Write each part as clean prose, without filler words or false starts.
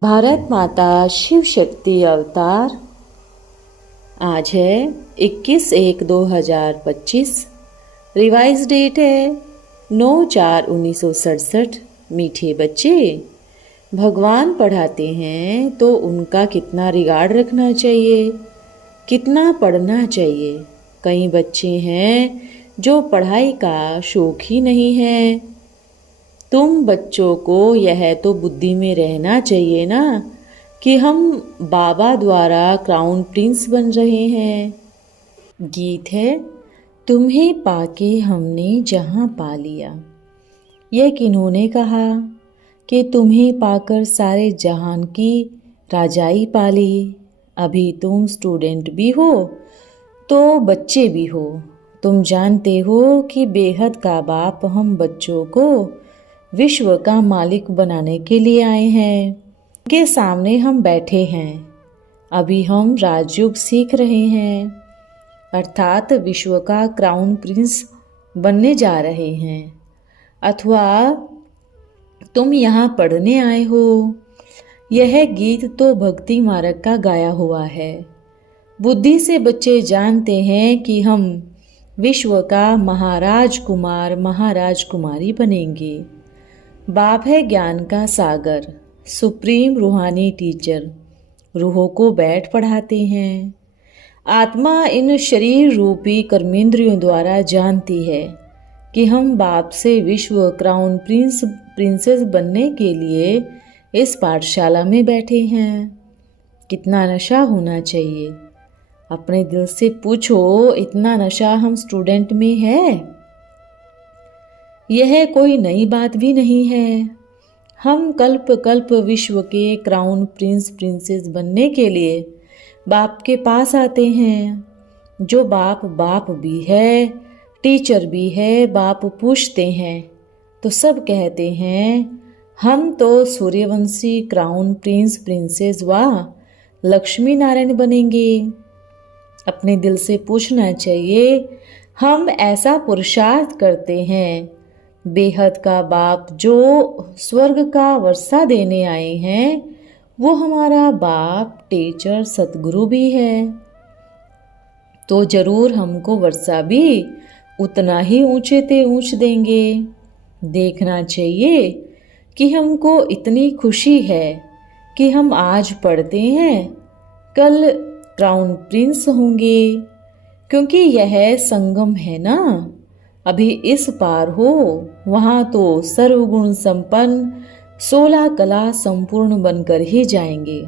भारत माता शिव शक्ति अवतार। आज है 21/1/2025। रिवाइज डेट है 9/4/1967। मीठे बच्चे, भगवान पढ़ाते हैं तो उनका कितना रिगार्ड रखना चाहिए, कितना पढ़ना चाहिए। कई बच्चे हैं जो पढ़ाई का शौक ही नहीं है। तुम बच्चों को यह तो बुद्धि में रहना चाहिए ना कि हम बाबा द्वारा क्राउन प्रिंस बन रहे हैं। गीत है, तुम्हें पाके हमने जहां पा लिया। यह किन्होंने कहा कि तुम्हें पाकर सारे जहान की राजाई पा ली। अभी तुम स्टूडेंट भी हो तो बच्चे भी हो। तुम जानते हो कि बेहद का बाप हम बच्चों को विश्व का मालिक बनाने के लिए आए हैं। के सामने हम बैठे हैं। अभी हम राजयोग सीख रहे हैं, अर्थात विश्व का क्राउन प्रिंस बनने जा रहे हैं। अथवा तुम यहाँ पढ़ने आए हो। यह गीत तो भक्ति मार्ग का गाया हुआ है। बुद्धि से बच्चे जानते हैं कि हम विश्व का महाराज कुमार महाराज कुमारी बनेंगे। बाप है ज्ञान का सागर, सुप्रीम रूहानी टीचर। रूहों को बैठ पढ़ाते हैं। आत्मा इन शरीर रूपी कर्मेंद्रियों द्वारा जानती है कि हम बाप से विश्व क्राउन प्रिंसेस बनने के लिए इस पाठशाला में बैठे हैं। कितना नशा होना चाहिए। अपने दिल से पूछो, इतना नशा हम स्टूडेंट में है? यह कोई नई बात भी नहीं है। हम कल्प कल्प विश्व के क्राउन प्रिंसेस बनने के लिए बाप के पास आते हैं। जो बाप बाप भी है, टीचर भी है। बाप पूछते हैं तो सब कहते हैं हम तो सूर्यवंशी क्राउन प्रिंसेस व लक्ष्मी नारायण बनेंगे। अपने दिल से पूछना चाहिए, हम ऐसा पुरुषार्थ करते हैं। बेहद का बाप जो स्वर्ग का वर्षा देने आए हैं, वो हमारा बाप टीचर सतगुरु भी है। तो जरूर हमको वर्षा भी उतना ही ऊंचे ते ऊंच देंगे। देखना चाहिए कि हमको इतनी खुशी है कि हम आज पढ़ते हैं, कल क्राउन प्रिंस होंगे। क्योंकि यह संगम है ना। अभी इस पार हो, वहां तो सर्वगुण संपन्न 16 कला संपूर्ण बनकर ही जाएंगे।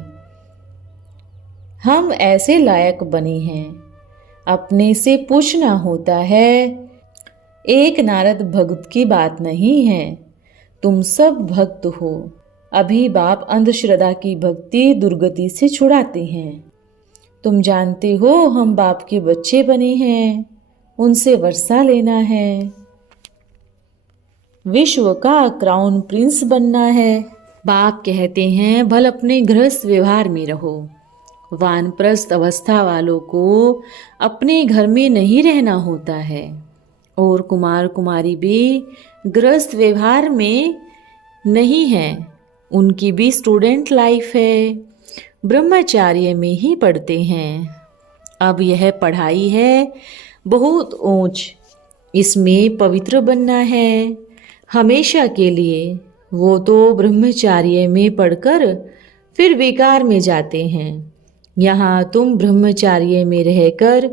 हम ऐसे लायक बने हैं। अपने से पूछना होता है। एक नारद भक्त की बात नहीं है, तुम सब भक्त हो। अभी बाप अंधश्रद्धा की भक्ति दुर्गति से छुड़ाते हैं। तुम जानते हो हम बाप के बच्चे बने हैं, उनसे वर्षा लेना है। विश्व का क्राउन प्रिंस बनना है। बाप कहते हैं भल अपने गृहस्थ व्यवहार में रहो। वानप्रस्थ अवस्था वालों को अपने घर में नहीं रहना होता है। और कुमार कुमारी भी गृहस्थ व्यवहार में नहीं है, उनकी भी स्टूडेंट लाइफ है। ब्रह्मचार्य में ही पढ़ते हैं। अब यह पढ़ाई है बहुत ऊंच, इसमें पवित्र बनना है हमेशा के लिए। वो तो ब्रह्मचार्य में पढ़कर फिर विकार में जाते हैं। यहाँ तुम ब्रह्मचार्य में रहकर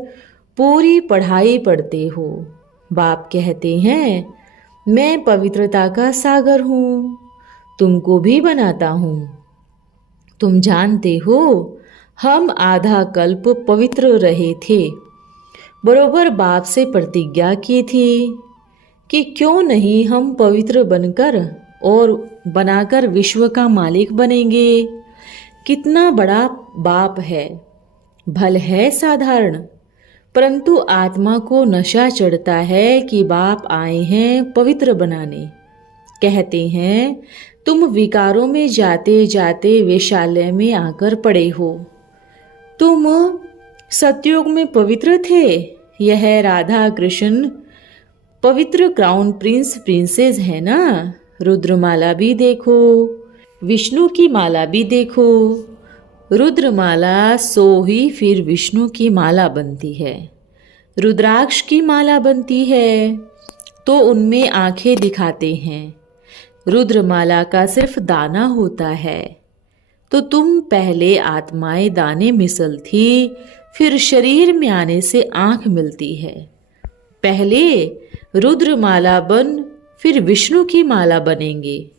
पूरी पढ़ाई पढ़ते हो। बाप कहते हैं मैं पवित्रता का सागर हूँ, तुमको भी बनाता हूँ। तुम जानते हो हम आधा कल्प पवित्र रहे थे। बरोबर बाप से प्रतिज्ञा की थी कि क्यों नहीं हम पवित्र बनकर और बनाकर विश्व का मालिक बनेंगे। कितना बड़ा बाप है। भल है साधारण, परंतु आत्मा को नशा चढ़ता है कि बाप आए हैं पवित्र बनाने। कहते हैं तुम विकारों में जाते जाते वैशाल्य में आकर पड़े हो। तुम सतयुग में पवित्र थे। यह राधा कृष्ण पवित्र क्राउन प्रिंस प्रिंसेस है ना। रुद्रमाला भी देखो, विष्णु की माला भी देखो। रुद्रमाला सो ही फिर विष्णु की माला बनती है। रुद्राक्ष की माला बनती है तो उनमें आंखें दिखाते हैं। रुद्रमाला का सिर्फ दाना होता है। तो तुम पहले आत्माएं दाने मिसल थी, फिर शरीर में आने से आंख मिलती है। पहले रुद्रमाला बन, फिर विष्णु की माला बनेंगे।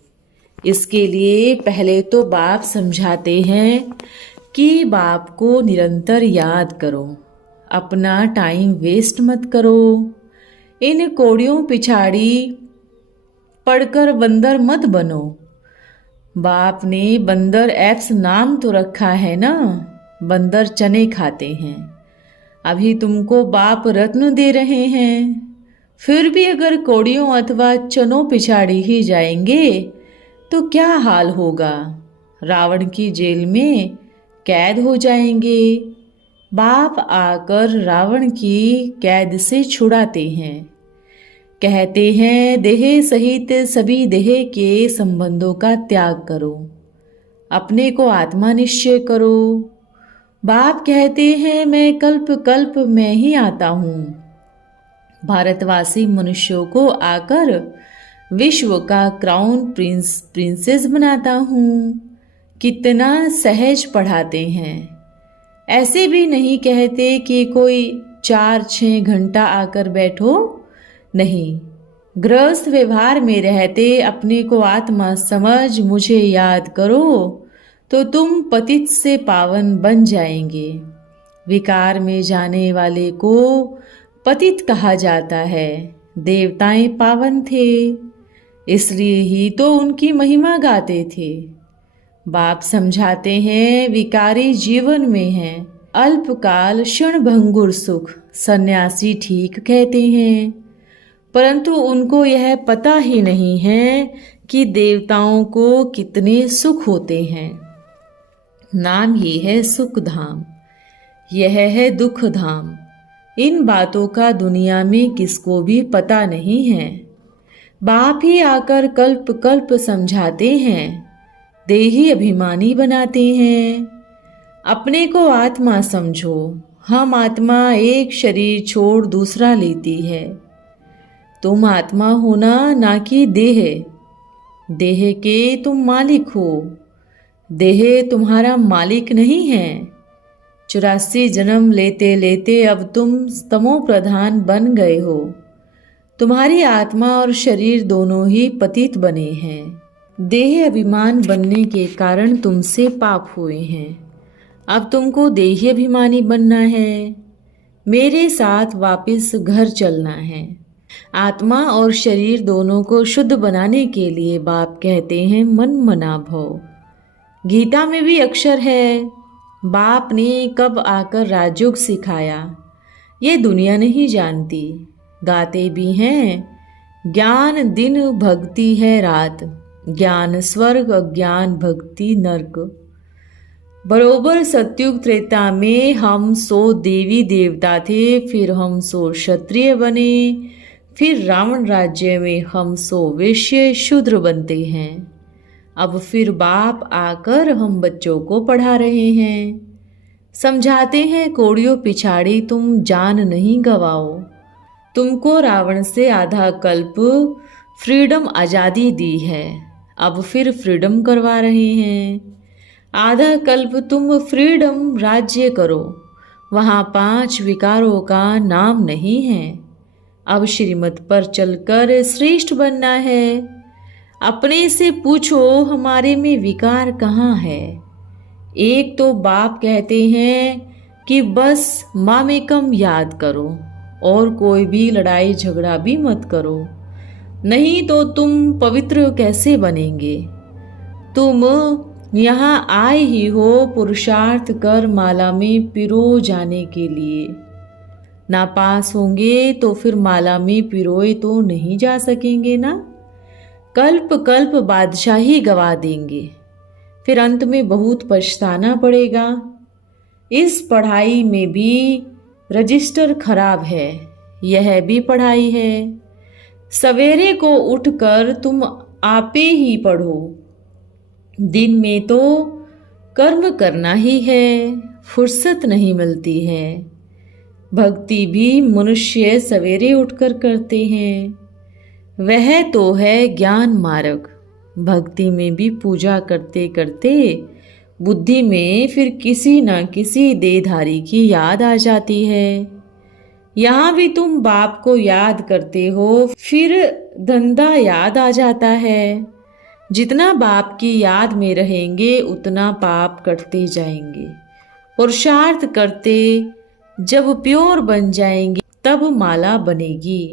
इसके लिए पहले तो बाप समझाते हैं कि बाप को निरंतर याद करो, अपना टाइम वेस्ट मत करो। इन कोड़ियों पिछाड़ी पढ़कर बंदर मत बनो। बाप ने बंदर एप्स नाम तो रखा है ना। बंदर चने खाते हैं। अभी तुमको बाप रत्न दे रहे हैं, फिर भी अगर कोड़ियों अथवा चनों पिछाड़ी ही जाएंगे तो क्या हाल होगा। रावण की जेल में कैद हो जाएंगे। बाप आकर रावण की कैद से छुड़ाते हैं। कहते हैं देह सहित सभी देह के संबंधों का त्याग करो, अपने को आत्मा निश्चय करो। बाप कहते हैं मैं कल्प कल्प में ही आता हूँ। भारतवासी मनुष्यों को आकर विश्व का क्राउन प्रिंसेस बनाता हूँ। कितना सहज पढ़ाते हैं। ऐसे भी नहीं कहते कि कोई 4-6 घंटा आकर बैठो। नहीं, गृहस्थ व्यवहार में रहते अपने को आत्मा समझ मुझे याद करो तो तुम पतित से पावन बन जाएंगे। विकार में जाने वाले को पतित कहा जाता है। देवताएं पावन थे, इसलिए ही तो उनकी महिमा गाते थे। बाप समझाते हैं विकारी जीवन में है अल्पकाल क्षणभंगुर सुख। सन्यासी ठीक कहते हैं, परंतु उनको यह पता ही नहीं है कि देवताओं को कितने सुख होते हैं। नाम ही है सुख धाम, यह है दुख धाम। इन बातों का दुनिया में किसको भी पता नहीं है। बाप ही आकर कल्प कल्प समझाते हैं, देही अभिमानी बनाते हैं। अपने को आत्मा समझो। हम आत्मा एक शरीर छोड़ दूसरा लेती है। तुम आत्मा हो ना कि देह। देह के तुम मालिक हो, देह तुम्हारा मालिक नहीं है। 84 जन्म लेते लेते अब तुम तमो प्रधान बन गए हो। तुम्हारी आत्मा और शरीर दोनों ही पतित बने हैं। देह अभिमान बनने के कारण तुमसे पाप हुए हैं। अब तुमको देही अभिमानी बनना है। मेरे साथ वापस घर चलना है। आत्मा और शरीर दोनों को शुद्ध बनाने के लिए बाप कहते हैं मन मना भव। गीता में भी अक्षर है। बाप ने कब आकर राजयोग सिखाया ये दुनिया नहीं जानती। गाते भी हैं ज्ञान दिन भक्ति है रात, ज्ञान स्वर्ग अज्ञान भक्ति नर्क। बरोबर सत्युग त्रेता में हम 100 देवी देवता थे, फिर हम 100 क्षत्रिय बने, फिर रावण राज्य में हम 100 वैश्य शूद्र बनते हैं। अब फिर बाप आकर हम बच्चों को पढ़ा रहे हैं। समझाते हैं कोड़ियों पिछाड़ी तुम जान नहीं गवाओ। तुमको रावण से आधा कल्प फ्रीडम आज़ादी दी है, अब फिर फ्रीडम करवा रहे हैं। आधा कल्प तुम फ्रीडम राज्य करो, वहाँ 5 विकारों का नाम नहीं है। अब श्रीमत पर चलकर श्रेष्ठ बनना है। अपने से पूछो हमारे में विकार कहाँ है। एक तो बाप कहते हैं कि बस मामेकम याद करो और कोई भी लड़ाई झगड़ा भी मत करो, नहीं तो तुम पवित्र कैसे बनेंगे। तुम यहाँ आए ही हो पुरुषार्थ कर माला में पिरो जाने के लिए। ना पास होंगे तो फिर माला में पिरोए तो नहीं जा सकेंगे ना। कल्प कल्प बादशाही गवा देंगे, फिर अंत में बहुत पछताना पड़ेगा। इस पढ़ाई में भी रजिस्टर खराब है, यह भी पढ़ाई है। सवेरे को उठकर तुम आपे ही पढ़ो। दिन में तो कर्म करना ही है, फुर्सत नहीं मिलती है। भक्ति भी मनुष्य सवेरे उठकर करते हैं, वह तो है ज्ञान मार्ग। भक्ति में भी पूजा करते करते बुद्धि में फिर किसी न किसी देहधारी की याद आ जाती है। यहाँ भी तुम बाप को याद करते हो, फिर धंधा याद आ जाता है। जितना बाप की याद में रहेंगे उतना पाप कटते जाएंगे। पुरुषार्थ करते जब प्योर बन जाएंगे तब माला बनेगी।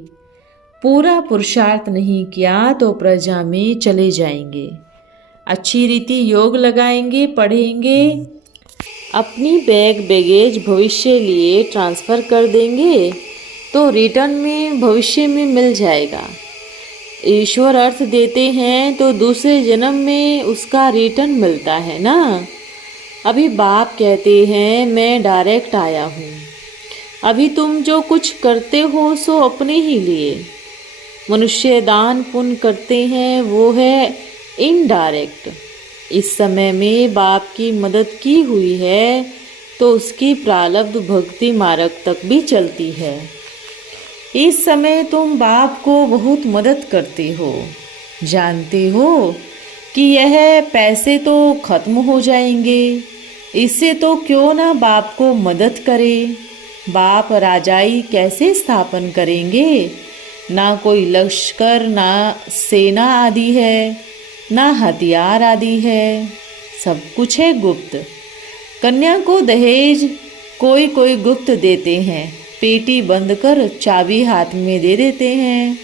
पूरा पुरुषार्थ नहीं किया तो प्रजा में चले जाएंगे। अच्छी रीति योग लगाएंगे, पढ़ेंगे, अपनी बैगेज भविष्य लिए ट्रांसफ़र कर देंगे तो रिटर्न में भविष्य में मिल जाएगा। ईश्वर अर्थ देते हैं तो दूसरे जन्म में उसका रिटर्न मिलता है ना। अभी बाप कहते हैं मैं डायरेक्ट आया हूँ। अभी तुम जो कुछ करते हो सो अपने ही लिए। मनुष्य दान पुण्य करते हैं वो है इनडायरेक्ट। इस समय में बाप की मदद की हुई है तो उसकी प्रारब्ध भक्ति मार्ग तक भी चलती है। इस समय तुम बाप को बहुत मदद करते हो। जानते हो कि यह पैसे तो खत्म हो जाएंगे, इससे तो क्यों ना बाप को मदद करे। बाप राजाई कैसे स्थापन करेंगे? ना कोई लश्कर, ना सेना आदि है, ना हथियार आदि है, सब कुछ है गुप्त। कन्या को दहेज कोई कोई गुप्त देते हैं, पेटी बंद कर चाबी हाथ में दे देते हैं।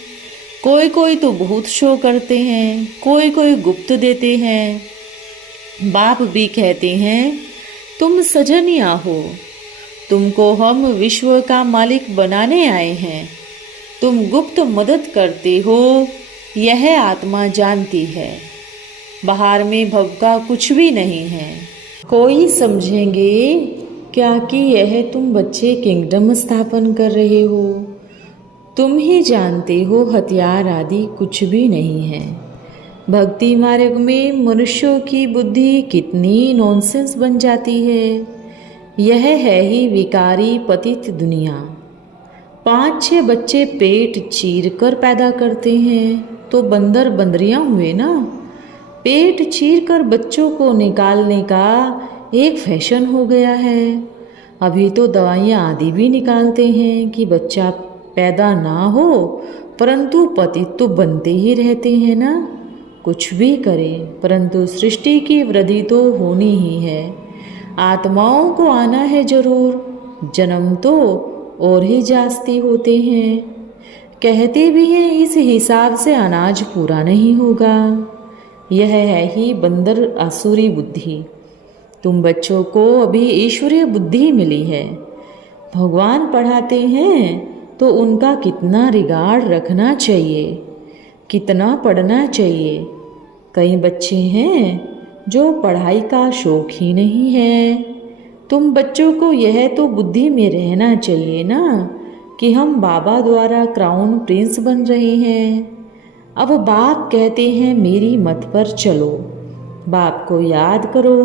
कोई कोई तो बहुत शो करते हैं, कोई कोई गुप्त देते हैं। बाप भी कहते हैं तुम सजनिया हो, तुमको हम विश्व का मालिक बनाने आए हैं। तुम गुप्त मदद करते हो, यह आत्मा जानती है। बाहर में भव का कुछ भी नहीं है। कोई समझेंगे क्या कि यह तुम बच्चे किंगडम स्थापन कर रहे हो। तुम ही जानते हो हथियार आदि कुछ भी नहीं है। भक्ति मार्ग में मनुष्यों की बुद्धि कितनी नॉनसेंस बन जाती है। यह है ही विकारी पतित दुनिया। 5-6 बच्चे पेट चीर कर पैदा करते हैं तो बंदर बंदरियां हुए ना। पेट चीर कर बच्चों को निकालने का एक फैशन हो गया है। अभी तो दवाइयाँ आदि भी निकालते हैं कि बच्चा पैदा ना हो, परंतु पतित तो बनते ही रहते हैं ना। कुछ भी करें परंतु सृष्टि की वृद्धि तो होनी ही है। आत्माओं को आना है जरूर, जन्म तो और ही जास्ती होते हैं। कहते भी हैं इस हिसाब से अनाज पूरा नहीं होगा। यह है ही बंदर आसुरी बुद्धि। तुम बच्चों को अभी ईश्वरीय बुद्धि मिली है। भगवान पढ़ाते हैं तो उनका कितना रिगार्ड रखना चाहिए, कितना पढ़ना चाहिए। कई बच्चे हैं जो पढ़ाई का शौक ही नहीं है। तुम बच्चों को यह तो बुद्धि में रहना चाहिए ना कि हम बाबा द्वारा क्राउन प्रिंस बन रहे हैं। अब बाप कहते हैं मेरी मत पर चलो, बाप को याद करो।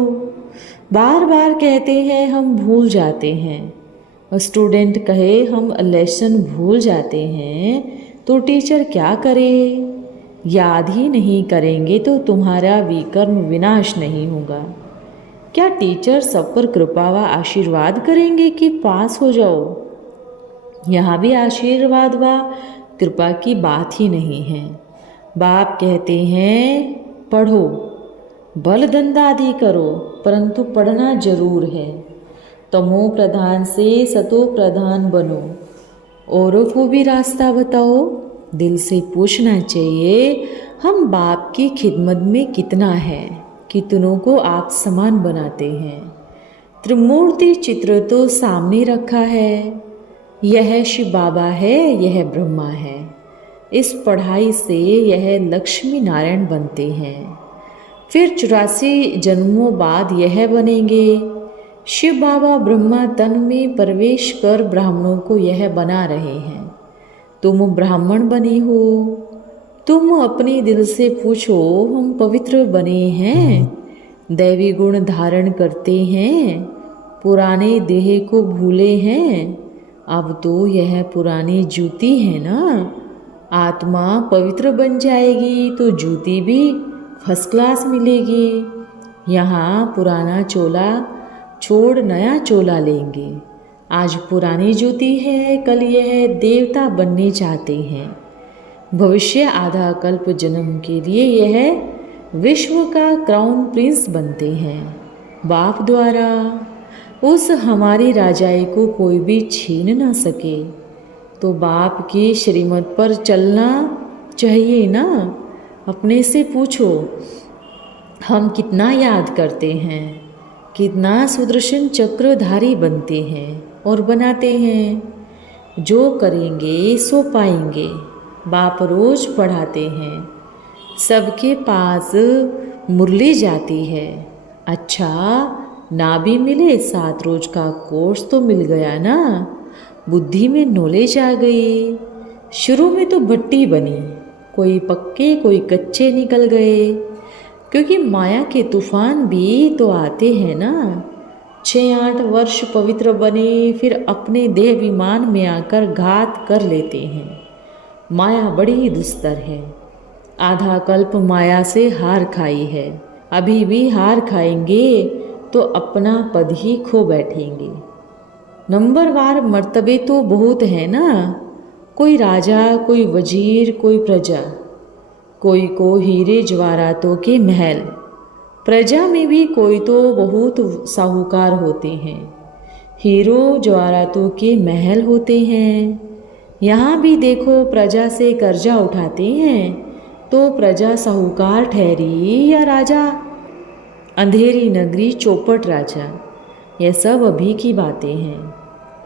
बार बार कहते हैं हम भूल जाते हैं। और स्टूडेंट कहे हम लेसन भूल जाते हैं तो टीचर क्या करे? याद ही नहीं करेंगे तो तुम्हारा विकर्म विनाश नहीं होगा। क्या टीचर सब पर कृपा व आशीर्वाद करेंगे कि पास हो जाओ? यहाँ भी आशीर्वाद व कृपा की बात ही नहीं है। बाप कहते हैं पढ़ो, बल धंधा आदि करो, परंतु पढ़ना जरूर है। तमो प्रधान से सतो प्रधान बनो। औरों को भी रास्ता बताओ। दिल से पूछना चाहिए हम बाप की खिदमत में कितना है, कितनों को आप समान बनाते हैं। त्रिमूर्ति चित्र तो सामने रखा है। यह शिव बाबा है, यह ब्रह्मा है। इस पढ़ाई से यह लक्ष्मी नारायण बनते हैं। फिर 84 जन्मों बाद यह बनेंगे। शिव बाबा ब्रह्मा तन में प्रवेश कर ब्राह्मणों को यह बना रहे हैं। तुम ब्राह्मण बने हो, तुम अपने दिल से पूछो हम पवित्र बने हैं, दैवी गुण धारण करते हैं, पुराने देह को भूले हैं। अब तो यह पुरानी जूती है ना, आत्मा पवित्र बन जाएगी तो जूती भी फर्स्ट क्लास मिलेगी। यहाँ पुराना चोला छोड़ नया चोला लेंगे। आज पुरानी जूती है, कल यह देवता बनने चाहते हैं। भविष्य आधा कल्प जन्म के लिए यह विश्व का क्राउन प्रिंस बनते हैं। बाप द्वारा उस हमारी राजाई को कोई भी छीन न सके, तो बाप की श्रीमत पर चलना चाहिए ना। अपने से पूछो हम कितना याद करते हैं, कितना सुदर्शन चक्रधारी बनते हैं और बनाते हैं। जो करेंगे सो पाएंगे। बाप रोज पढ़ाते हैं, सबके पास मुरली जाती है। अच्छा ना भी मिले 7 रोज का कोर्स तो मिल गया ना, बुद्धि में नॉलेज आ गई। शुरू में तो भट्टी बनी, कोई पक्के कोई कच्चे निकल गए, क्योंकि माया के तूफान भी तो आते हैं ना। 6-8 वर्ष पवित्र बने, फिर अपने देह विमान में आकर घात कर लेते हैं। माया बड़ी दुस्तर है। आधा कल्प माया से हार खाई है, अभी भी हार खाएंगे तो अपना पद ही खो बैठेंगे। नंबरवार मर्तबे तो बहुत है ना, कोई राजा, कोई वजीर, कोई प्रजा, कोई को हीरे जवाहरातों के महल। प्रजा में भी कोई तो बहुत साहूकार होते हैं, हीरो जवाहरातों के महल होते हैं। यहाँ भी देखो प्रजा से कर्जा उठाते हैं तो प्रजा साहूकार ठहरी या राजा अंधेरी नगरी चौपट राजा। यह सब अभी की बातें हैं।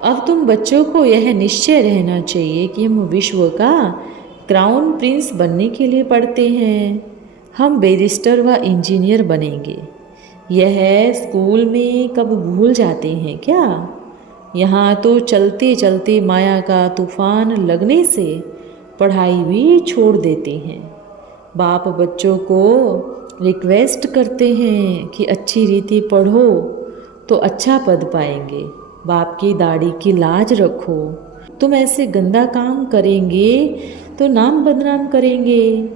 अब तुम बच्चों को यह निश्चय रहना चाहिए कि हम विश्व का क्राउन प्रिंस बनने के लिए पढ़ते हैं। हम बैरिस्टर व इंजीनियर बनेंगे। यह स्कूल में कब भूल जाते हैं क्या? यहाँ तो चलते चलते माया का तूफान लगने से पढ़ाई भी छोड़ देते हैं। बाप बच्चों को रिक्वेस्ट करते हैं कि अच्छी रीति पढ़ो तो अच्छा पद पाएंगे। बाप की दाढ़ी की लाज रखो, तुम ऐसे गंदा काम करेंगे तो नाम बदनाम करेंगे।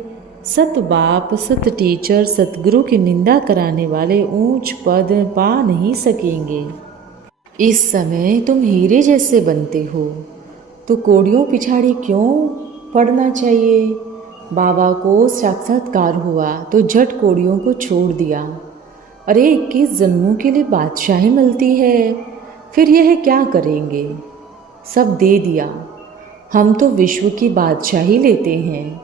सत बाप, सत टीचर, सतगुरु की निंदा कराने वाले ऊंच पद पा नहीं सकेंगे। इस समय तुम हीरे जैसे बनते हो तो कोड़ियों पिछाड़ी क्यों पड़ना चाहिए? बाबा को साक्षात्कार हुआ तो झट कोड़ियों को छोड़ दिया। अरे 21 जन्मों के लिए बादशाही मिलती है, फिर यह क्या करेंगे? सब दे दिया। हम तो विश्व की बादशाही लेते हैं,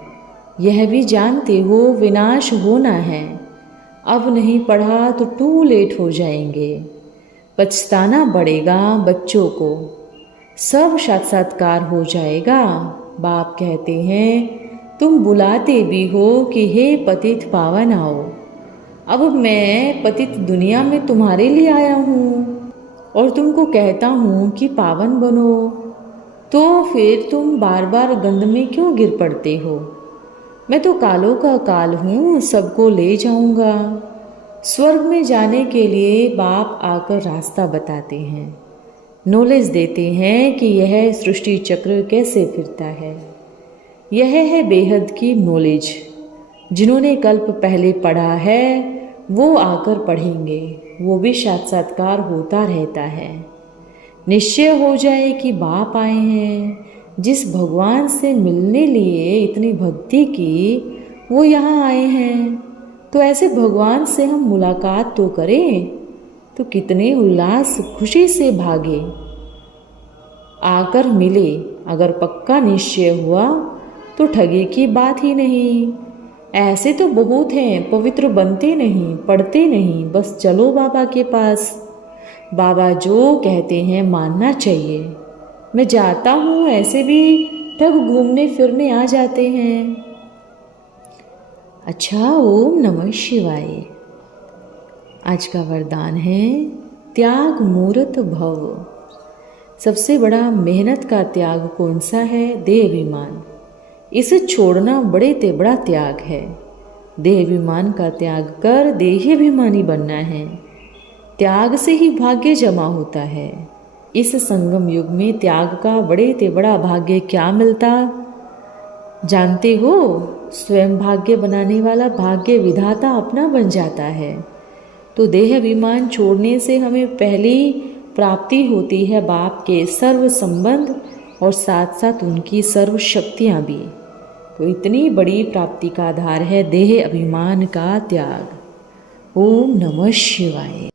यह भी जानते हो विनाश होना है। अब नहीं पढ़ा तो टू लेट हो जाएंगे, पछताना पड़ेगा बच्चों को। सब साक्षात्कार हो जाएगा। बाप कहते हैं तुम बुलाते भी हो कि हे पतित पावन आओ। अब मैं पतित दुनिया में तुम्हारे लिए आया हूँ और तुमको कहता हूँ कि पावन बनो, तो फिर तुम बार बार गंद में क्यों गिर पड़ते हो? मैं तो कालों का काल हूँ, सबको ले जाऊँगा। स्वर्ग में जाने के लिए बाप आकर रास्ता बताते हैं, नॉलेज देते हैं कि यह सृष्टि चक्र कैसे फिरता है। यह है बेहद की नॉलेज। जिन्होंने कल्प पहले पढ़ा है वो आकर पढ़ेंगे, वो भी साक्षात्कार होता रहता है। निश्चय हो जाए कि बाप आए हैं। जिस भगवान से मिलने लिए इतनी भक्ति की वो यहाँ आए हैं, तो ऐसे भगवान से हम मुलाकात तो करें, तो कितने उल्लास खुशी से भागे आकर मिले। अगर पक्का निश्चय हुआ तो ठगी की बात ही नहीं। ऐसे तो बहुत हैं, पवित्र बनते नहीं, पढ़ते नहीं, बस चलो बाबा के पास। बाबा जो कहते हैं मानना चाहिए। मैं जाता हूँ, ऐसे भी ठग घूमने फिरने आ जाते हैं। अच्छा, ओम नमः शिवाय। आज का वरदान है त्याग मूर्त भव। सबसे बड़ा मेहनत का त्याग कौन सा है? देह अभिमान। इसे छोड़ना बड़े ते बड़ा त्याग है। देह अभिमान का त्याग कर देही अभिमानी बनना है। त्याग से ही भाग्य जमा होता है। इस संगम युग में त्याग का बड़े ते बड़ा भाग्य क्या मिलता जानते हो? स्वयं भाग्य बनाने वाला भाग्य विधाता अपना बन जाता है। तो देह अभिमान छोड़ने से हमें पहली प्राप्ति होती है बाप के सर्व संबंध और साथ साथ उनकी सर्व शक्तियाँ भी। तो इतनी बड़ी प्राप्ति का आधार है देह अभिमान का त्याग। ओम नमः शिवाय।